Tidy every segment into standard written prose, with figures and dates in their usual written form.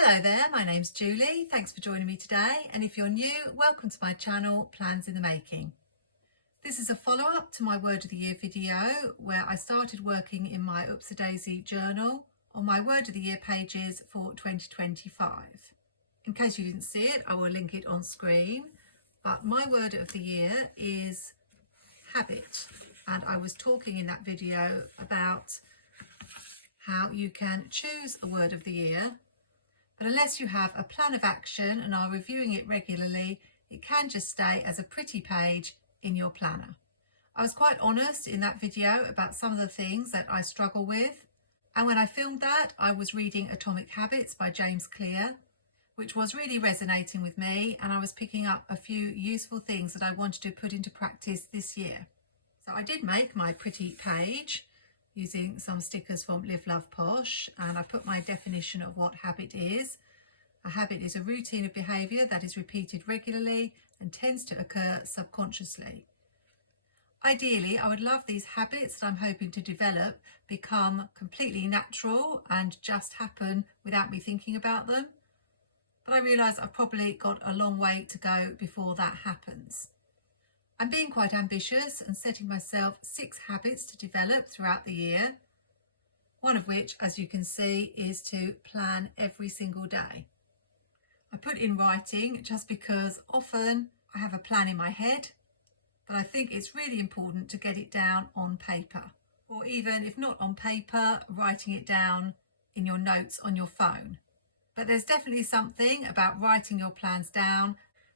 Hello there, my name's Julie. Thanks for joining me today, and if you're new, welcome to my channel, Plans in the Making. This is a follow-up to my Word of the Year video where I started working in my Oops-a-Daisy journal on my Word of the Year pages for 2025. In case you didn't see it, I will link it on screen, but my Word of the Year is habit, and I was talking in that video about how you can choose a Word of the Year. But unless you have a plan of action and are reviewing it regularly, it can just stay as a pretty page in your planner. I was quite honest in that video about some of the things that I struggle with. And when I filmed that, I was reading Atomic Habits by James Clear, which was really resonating with me. And I was picking up a few useful things that I wanted to put into practice this year. So I did make my pretty page using some stickers from Liveloveposh, and I put my definition of what habit is. A habit is a routine of behaviour that is repeated regularly and tends to occur subconsciously. Ideally, I would love these habits that I'm hoping to develop become completely natural and just happen without me thinking about them. But I realise I've probably got a long way to go before that happens. I'm being quite ambitious and setting myself 6 habits to develop throughout the year, one of which, as you can see, is to plan every single day. I put in writing just because often I have a plan in my head, but I think it's really important to get it down on paper, or even if not on paper, writing it down in your notes on your phone. But there's definitely something about writing your plans down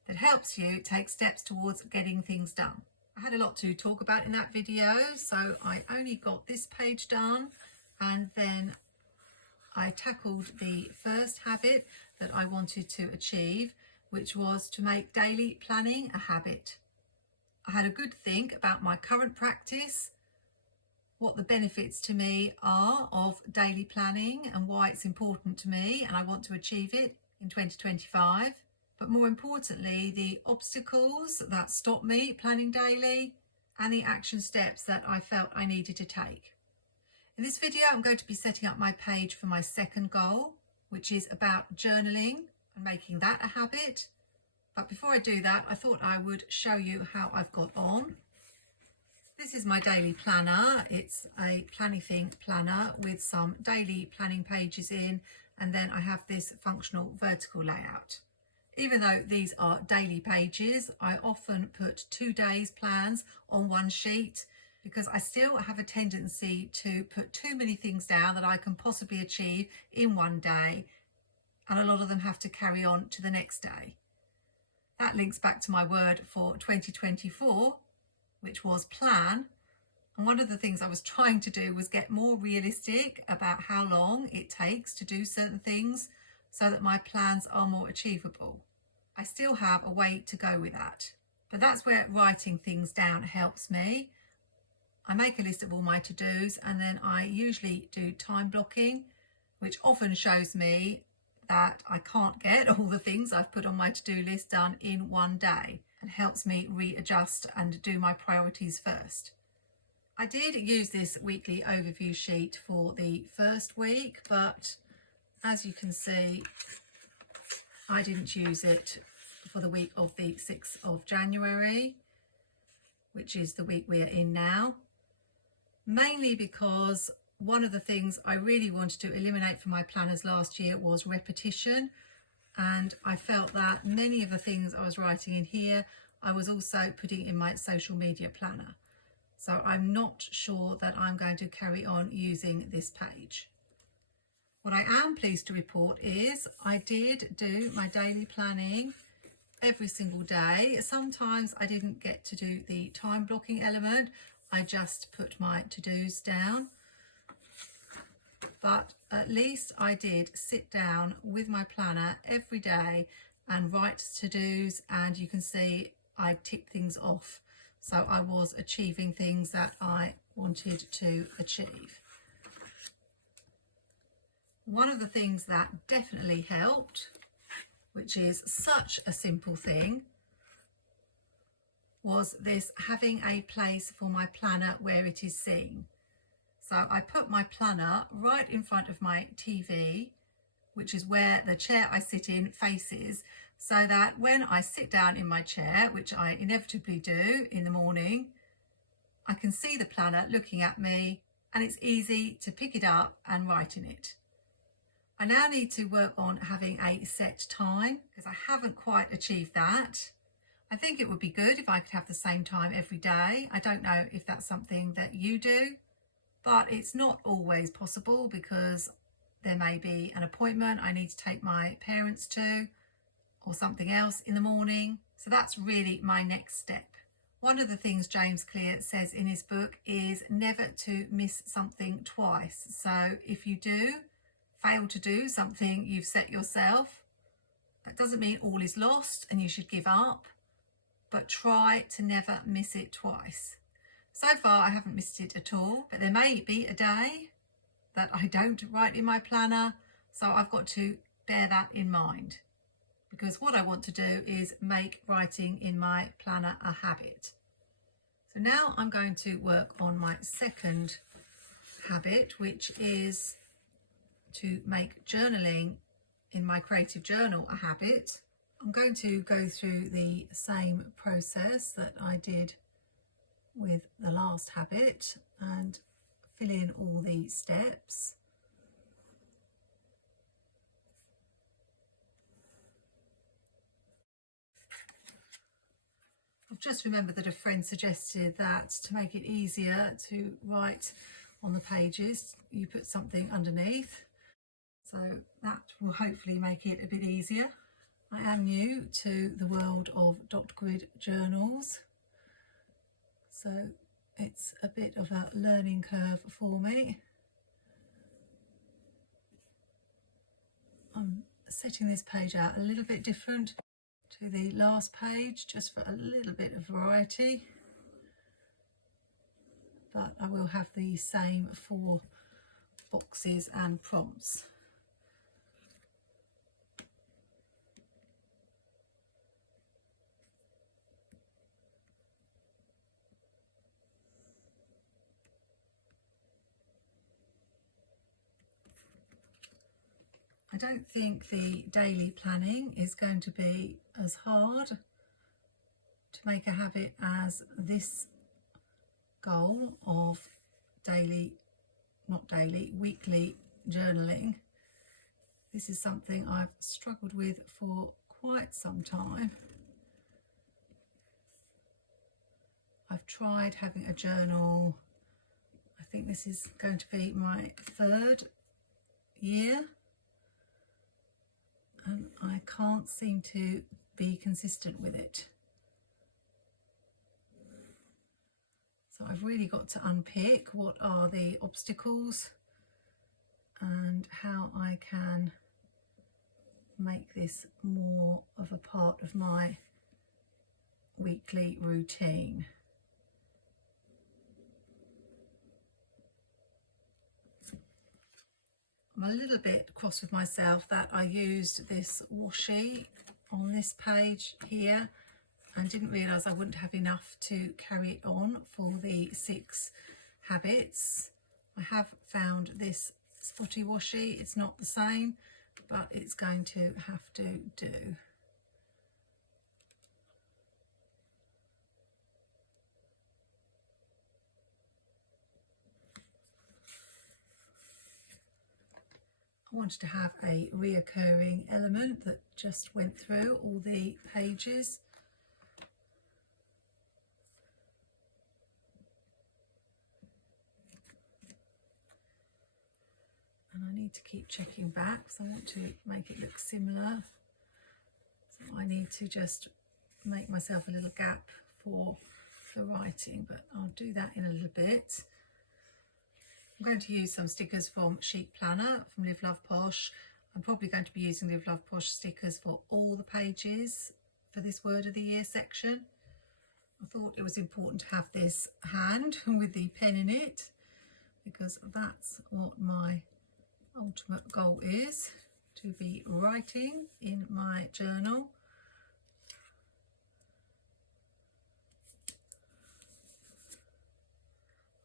that helps you take steps towards getting things done. I had a lot to talk about in that video, so I only got this page done, and then I tackled the first habit that I wanted to achieve, which was to make daily planning a habit. I had a good think about my current practice, what the benefits to me are of daily planning and why it's important to me, and I want to achieve it in 2025. But more importantly, the obstacles that stop me planning daily and the action steps that I felt I needed to take. In this video, I'm going to be setting up my page for my second goal, which is about journaling and making that a habit. But before I do that, I thought I would show you how I've got on. This is my daily planner. It's a Planything planner with some daily planning pages in, and then I have this functional vertical layout. Even though these are daily pages, I often put 2 days plans on one sheet because I still have a tendency to put too many things down that I can possibly achieve in one day, and a lot of them have to carry on to the next day. That links back to my word for 2024, which was plan. And one of the things I was trying to do was get more realistic about how long it takes to do certain things, so that my plans are more achievable. I still have a way to go with that, but that's where writing things down helps me. I make a list of all my to-dos, and then I usually do time blocking, which often shows me that I can't get all the things I've put on my to-do list done in one day, and helps me readjust and do my priorities first. I did use this weekly overview sheet for the first week, but as you can see, I didn't use it for the week of the 6th of January, which is the week we're in now, mainly because one of the things I really wanted to eliminate from my planners last year was repetition, and I felt that many of the things I was writing in here, I was also putting in my social media planner. So I'm not sure that I'm going to carry on using this page. What I am pleased to report is I did do my daily planning every single day. Sometimes I didn't get to do the time blocking element. I just put my to-dos down. But at least I did sit down with my planner every day and write to-dos, and you can see I tick things off. So I was achieving things that I wanted to achieve. One of the things that definitely helped, which is such a simple thing, was this having a place for my planner where it is seen. So I put my planner right in front of my TV, which is where the chair I sit in faces, so that when I sit down in my chair, which I inevitably do in the morning, I can see the planner looking at me and it's easy to pick it up and write in it. I now need to work on having a set time because I haven't quite achieved that. I think it would be good if I could have the same time every day. I don't know if that's something that you do, but it's not always possible because there may be an appointment I need to take my parents to or something else in the morning. So that's really my next step. One of the things James Clear says in his book is never to miss something twice. So if you do fail to do something you've set yourself, that doesn't mean all is lost and you should give up, but try to never miss it twice. So far I haven't missed it at all, but there may be a day that I don't write in my planner, so I've got to bear that in mind, because what I want to do is make writing in my planner a habit. So now I'm going to work on my second habit, which is to make journaling in my creative journal a habit. I'm going to go through the same process that I did with the last habit and fill in all the steps. I've just remembered that a friend suggested that to make it easier to write on the pages, you put something underneath. So that will hopefully make it a bit easier. I am new to the world of dot grid journals, so it's a bit of a learning curve for me. I'm setting this page out a little bit different to the last page, just for a little bit of variety, but I will have the same 4 boxes and prompts. I don't think the daily planning is going to be as hard to make a habit as this goal of weekly journaling. This is something I've struggled with for quite some time. I've tried having a journal, I think this is going to be my 3rd year, and I can't seem to be consistent with it. So I've really got to unpick what are the obstacles and how I can make this more of a part of my weekly routine. I'm a little bit cross with myself that I used this washi on this page here and didn't realise I wouldn't have enough to carry it on for the 6 habits. I have found this spotty washi. It's not the same, but it's going to have to do. I wanted to have a reoccurring element that just went through all the pages. And I need to keep checking back, so I want to make it look similar. So I need to just make myself a little gap for the writing, but I'll do that in a little bit. I'm going to use some stickers from Chic Planner from Liveloveposh. I'm probably going to be using Liveloveposh stickers for all the pages for this Word of the Year section. I thought it was important to have this hand with the pen in it, because that's what my ultimate goal is, to be writing in my journal.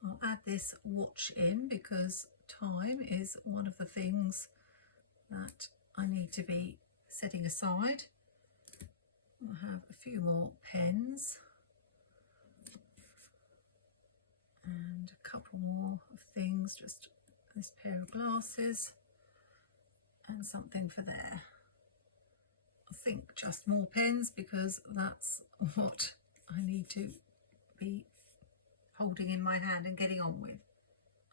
I'll add this watch in because time is one of the things that I need to be setting aside. I'll have a few more pens and a couple more of things, just this pair of glasses and something for there. I think just more pens because that's what I need to be holding in my hand and getting on with.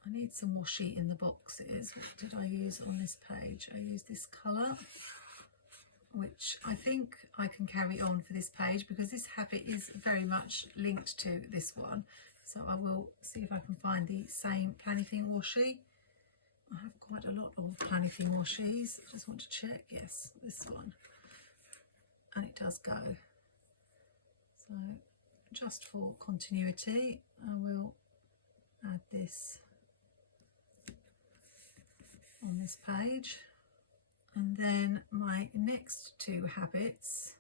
I need some washi in the boxes. What did I use on this page? I used this colour, which I think I can carry on for this page because this habit is very much linked to this one. So I will see if I can find the same Planything washi. I have quite a lot of Planything washis. I just want to check. Yes, this one. And it does go. So just for continuity, I will add this on this page. And then my next two habits,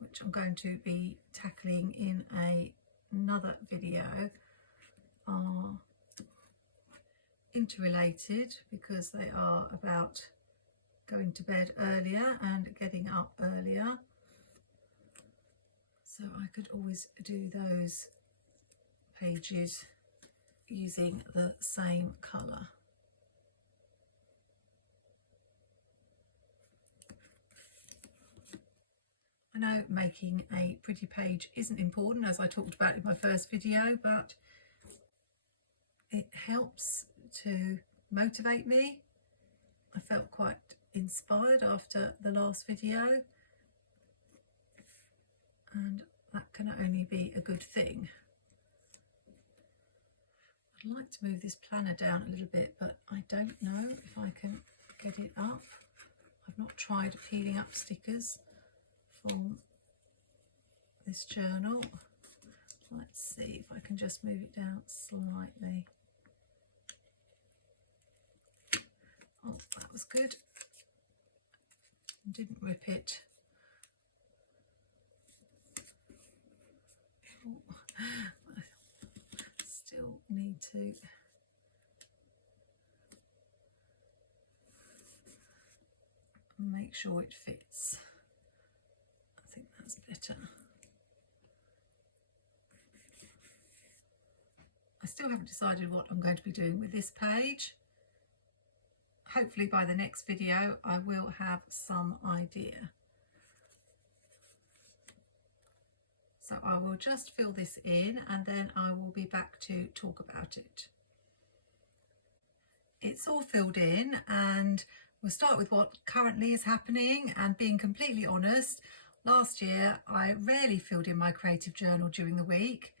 which I'm going to be tackling in another video, are interrelated because they are about going to bed earlier and getting up earlier. So I could always do those pages using the same colour. I know making a pretty page isn't important, as I talked about in my first video, but it helps to motivate me. I felt quite inspired after the last video, and that can only be a good thing. I'd like to move this planner down a little bit, but I don't know if I can get it up. I've not tried peeling up stickers from this journal. Let's see if I can just move it down slightly. Oh, that was good. Didn't rip it. Oh, I still need to make sure it fits. I think that's better. I still haven't decided what I'm going to be doing with this page. Hopefully by the next video I will have some idea. So I will just fill this in and then I will be back to talk about it. It's all filled in, and we'll start with what currently is happening. And being completely honest, last year I rarely filled in my creative journal during the week.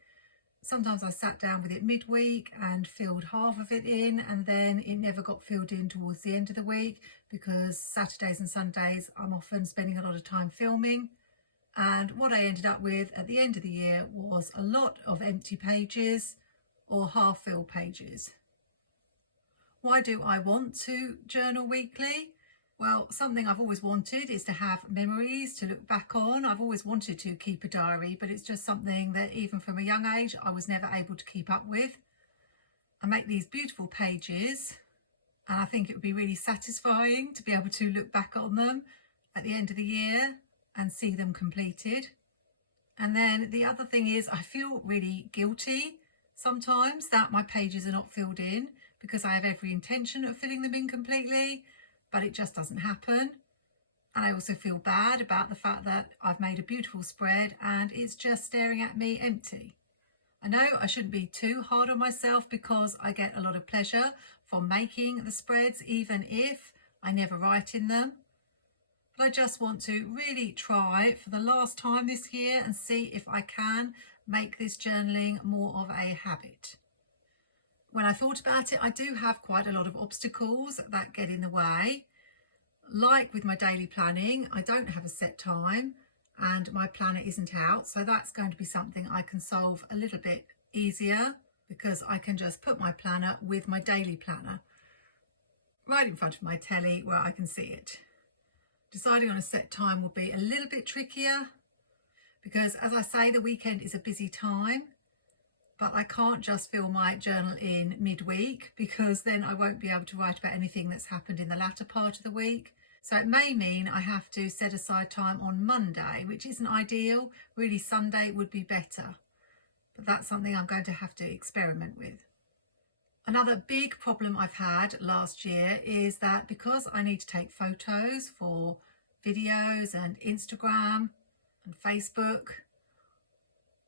Sometimes I sat down with it midweek and filled half of it in, and then it never got filled in towards the end of the week because Saturdays and Sundays I'm often spending a lot of time filming. And what I ended up with at the end of the year was a lot of empty pages or half-filled pages. Why do I want to journal weekly? Well, something I've always wanted is to have memories to look back on. I've always wanted to keep a diary, but it's just something that even from a young age I was never able to keep up with. I make these beautiful pages and I think it would be really satisfying to be able to look back on them at the end of the year and see them completed. And then the other thing is I feel really guilty sometimes that my pages are not filled in because I have every intention of filling them in completely, but it just doesn't happen. And I also feel bad about the fact that I've made a beautiful spread and it's just staring at me empty. I know I shouldn't be too hard on myself because I get a lot of pleasure from making the spreads, even if I never write in them. But I just want to really try for the last time this year and see if I can make this journaling more of a habit. When I thought about it, I do have quite a lot of obstacles that get in the way. Like with my daily planning, I don't have a set time and my planner isn't out, so that's going to be something I can solve a little bit easier because I can just put my planner with my daily planner right in front of my telly where I can see it. Deciding on a set time will be a little bit trickier because, as I say, the weekend is a busy time, but I can't just fill my journal in midweek because then I won't be able to write about anything that's happened in the latter part of the week. So it may mean I have to set aside time on Monday, which isn't ideal. Really, Sunday would be better. But that's something I'm going to have to experiment with. Another big problem I've had last year is that because I need to take photos for videos and Instagram and Facebook,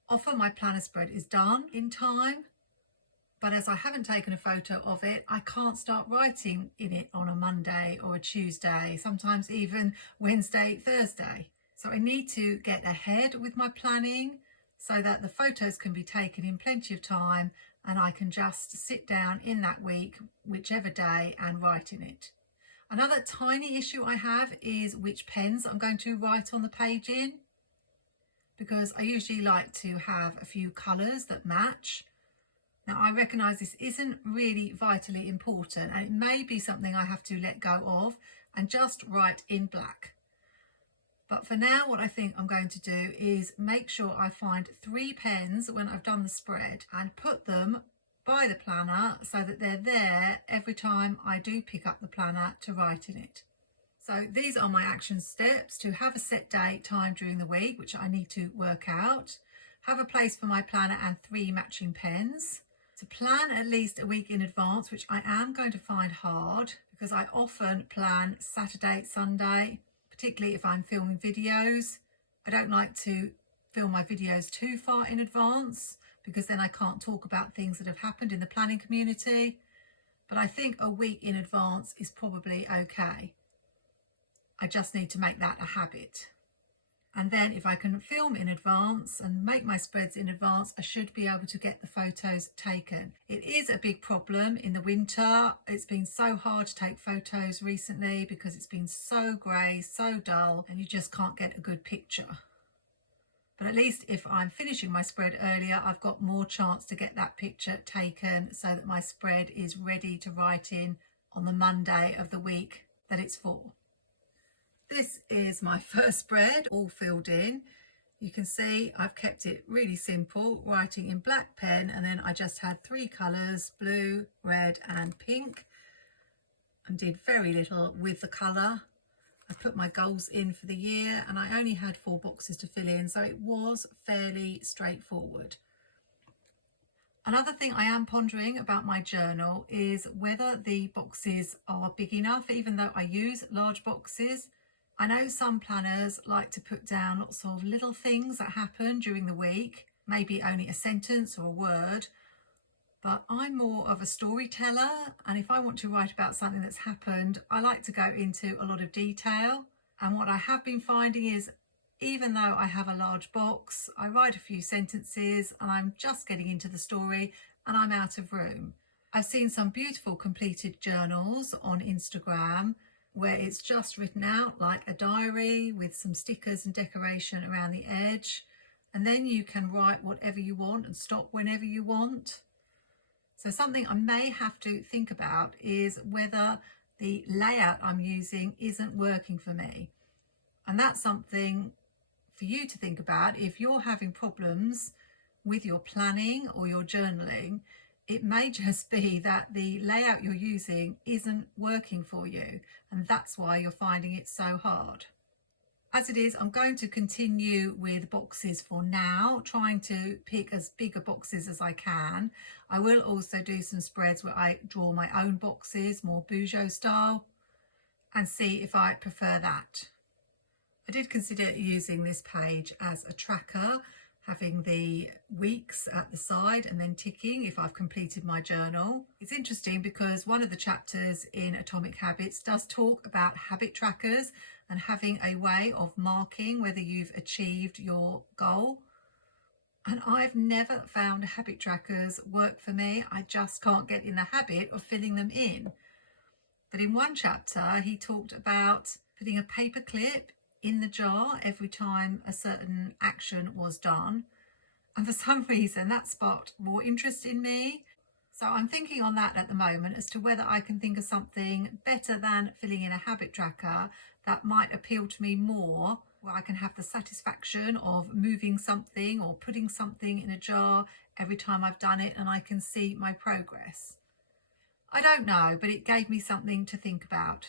often my planner spread is done in time, but as I haven't taken a photo of it, I can't start writing in it on a Monday or a Tuesday, sometimes even Wednesday, Thursday. So I need to get ahead with my planning so that the photos can be taken in plenty of time and I can just sit down in that week, whichever day, and write in it. Another tiny issue I have is which pens I'm going to write on the page in, because I usually like to have a few colours that match. Now, I recognise this isn't really vitally important and it may be something I have to let go of and just write in black. But for now, what I think I'm going to do is make sure I find 3 pens when I've done the spread and put them by the planner so that they're there every time I do pick up the planner to write in it. So these are my action steps: to have a set date time during the week, which I need to work out, have a place for my planner and 3 matching pens, to plan at least a week in advance, which I am going to find hard because I often plan Saturday, Sunday, particularly if I'm filming videos. I don't like to film my videos too far in advance because then I can't talk about things that have happened in the planning community. But I think a week in advance is probably okay. I just need to make that a habit. And then if I can film in advance and make my spreads in advance, I should be able to get the photos taken. It is a big problem in the winter. It's been so hard to take photos recently because it's been so grey, so dull, and you just can't get a good picture. But at least if I'm finishing my spread earlier, I've got more chance to get that picture taken so that my spread is ready to write in on the Monday of the week that it's for. This is my first spread, all filled in. You can see I've kept it really simple, writing in black pen, and then I just had 3 colours, blue, red and pink, and did very little with the colour. I put my goals in for the year and I only had 4 boxes to fill in, so it was fairly straightforward. Another thing I am pondering about my journal is whether the boxes are big enough, even though I use large boxes. I know some planners like to put down lots of little things that happen during the week, maybe only a sentence or a word, but I'm more of a storyteller, and if I want to write about something that's happened, I like to go into a lot of detail. And what I have been finding is, even though I have a large box, I write a few sentences and I'm just getting into the story and I'm out of room. I've seen some beautiful completed journals on Instagram where it's just written out like a diary with some stickers and decoration around the edge, and then you can write whatever you want and stop whenever you want. So something I may have to think about is whether the layout I'm using isn't working for me. And that's something for you to think about. If you're having problems with your planning or your journaling, it may just be that the layout you're using isn't working for you, and that's why you're finding it so hard. As it is, I'm going to continue with boxes for now, trying to pick as bigger boxes as I can. I will also do some spreads where I draw my own boxes, more Bujo style, and see if I prefer that. I did consider using this page as a tracker, having the weeks at the side and then ticking if I've completed my journal. It's interesting because one of the chapters in Atomic Habits does talk about habit trackers and having a way of marking whether you've achieved your goal. And I've never found habit trackers work for me. I just can't get in the habit of filling them in. But in one chapter, he talked about putting a paper clip in the jar every time a certain action was done, and for some reason that sparked more interest in me. So I'm thinking on that at the moment as to whether I can think of something better than filling in a habit tracker that might appeal to me more, where I can have the satisfaction of moving something or putting something in a jar every time I've done it and I can see my progress. I don't know, but it gave me something to think about.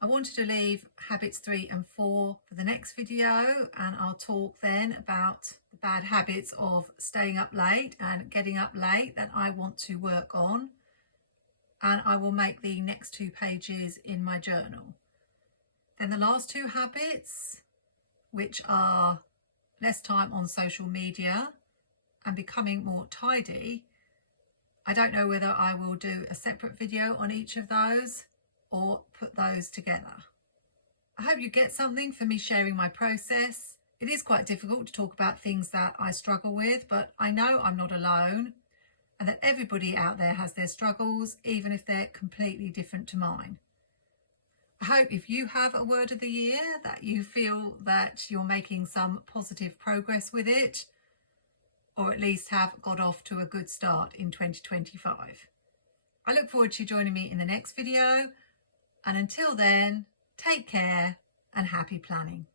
I wanted to leave habits 3 and 4 for the next video, and I'll talk then about the bad habits of staying up late and getting up late that I want to work on, and I will make the next 2 pages in my journal. Then the last 2 habits, which are less time on social media and becoming more tidy, I don't know whether I will do a separate video on each of those or put those together. I hope you get something for me sharing my process. It is quite difficult to talk about things that I struggle with, but I know I'm not alone and that everybody out there has their struggles, even if they're completely different to mine. I hope if you have a word of the year that you feel that you're making some positive progress with it, or at least have got off to a good start in 2025. I look forward to you joining me in the next video, and until then, take care and happy planning.